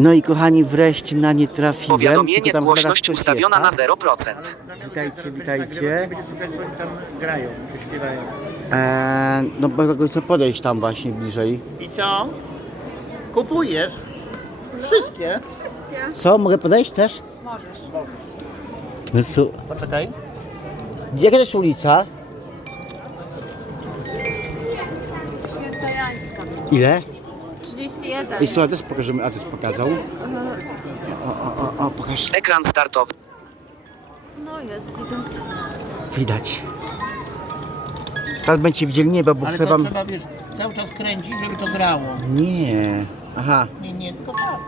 No i kochani, wreszcie na nie trafiłem. Powiadomienie, Tylko tam głośność coś ustawiona na jest, 0%. tak? Witajcie, witajcie. Będzie słuchać, co oni tam grają, czy śpiewają. Eee, no bo chcę podejść tam właśnie bliżej. I co? Kupujesz? Wszystkie? Co, mogę podejść też? Możesz. No su- Poczekaj. Jaka to jest ulica? Świętojańska. Ile? 31. I słuchaj, też pokażemy, a ty pokazał. O, o, o, o, pokaż. Ekran startowy. No jest, widać. Widać. Teraz będziecie widzieli niebo, bo Ale chcę to wam... trzeba, wiesz, cały czas kręcić, żeby to grało. Nie. Aha. Nie, nie, tylko tak.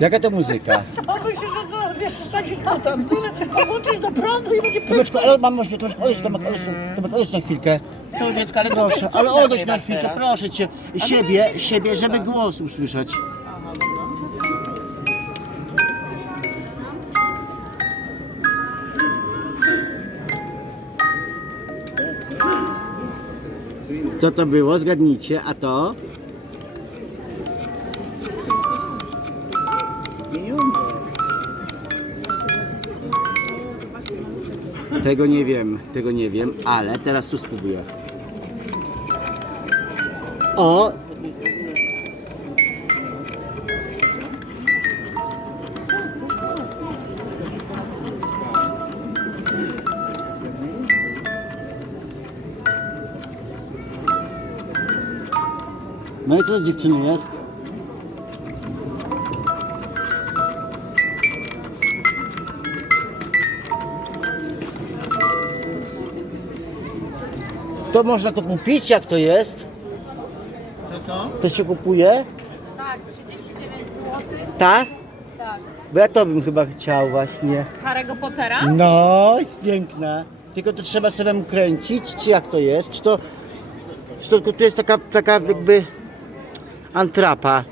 Jaka to muzyka? On myśli, że to, wiesz, stać na tam tyle, a włączysz do prądu i będzie Tomeczku, ale mam właśnie troszkę odejść, Tomek, odejść, Tomek, odejść na chwilkę. To dziecko, ale Proszę, ale odejść na chwilkę, proszę cię. Siebie, siebie, żeby głos usłyszeć. Co to było? Zgadnijcie, a to? Tego nie wiem, tego nie wiem, ale teraz tu spróbuję. O! No i co z dziewczyną jest? To można to kupić, jak to jest? Co, co? To się kupuje? Tak, 39 zł. Tak? Tak. Bo ja to bym chyba chciał właśnie. Harry'ego Pottera? No, jest piękna. Tylko to trzeba sobie kręcić, czy jak to jest? Czy to, czy to tylko tu jest taka, taka jakby antrapa?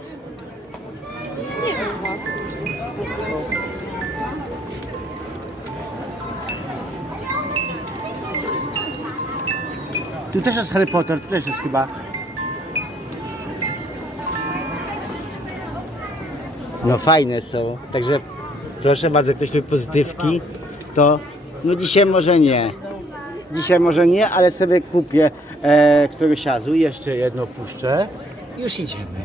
Tu też jest Harry Potter, tu też jest chyba. No fajne są, także proszę bardzo, ktoś lubi pozytywki, to no dzisiaj może nie. Dzisiaj może nie, ale sobie kupię e, któregoś razu, jeszcze jedno puszczę. Już idziemy.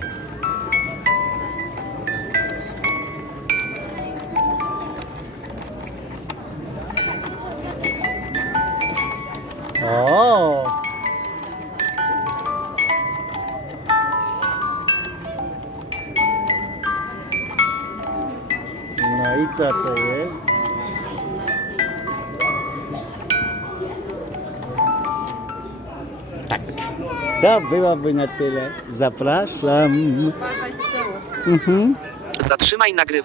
O! No i co to jest? Tak. To byłoby na tyle. Zapraszam. Uważaj z tyłu. Mhm. Zatrzymaj nagrywanie.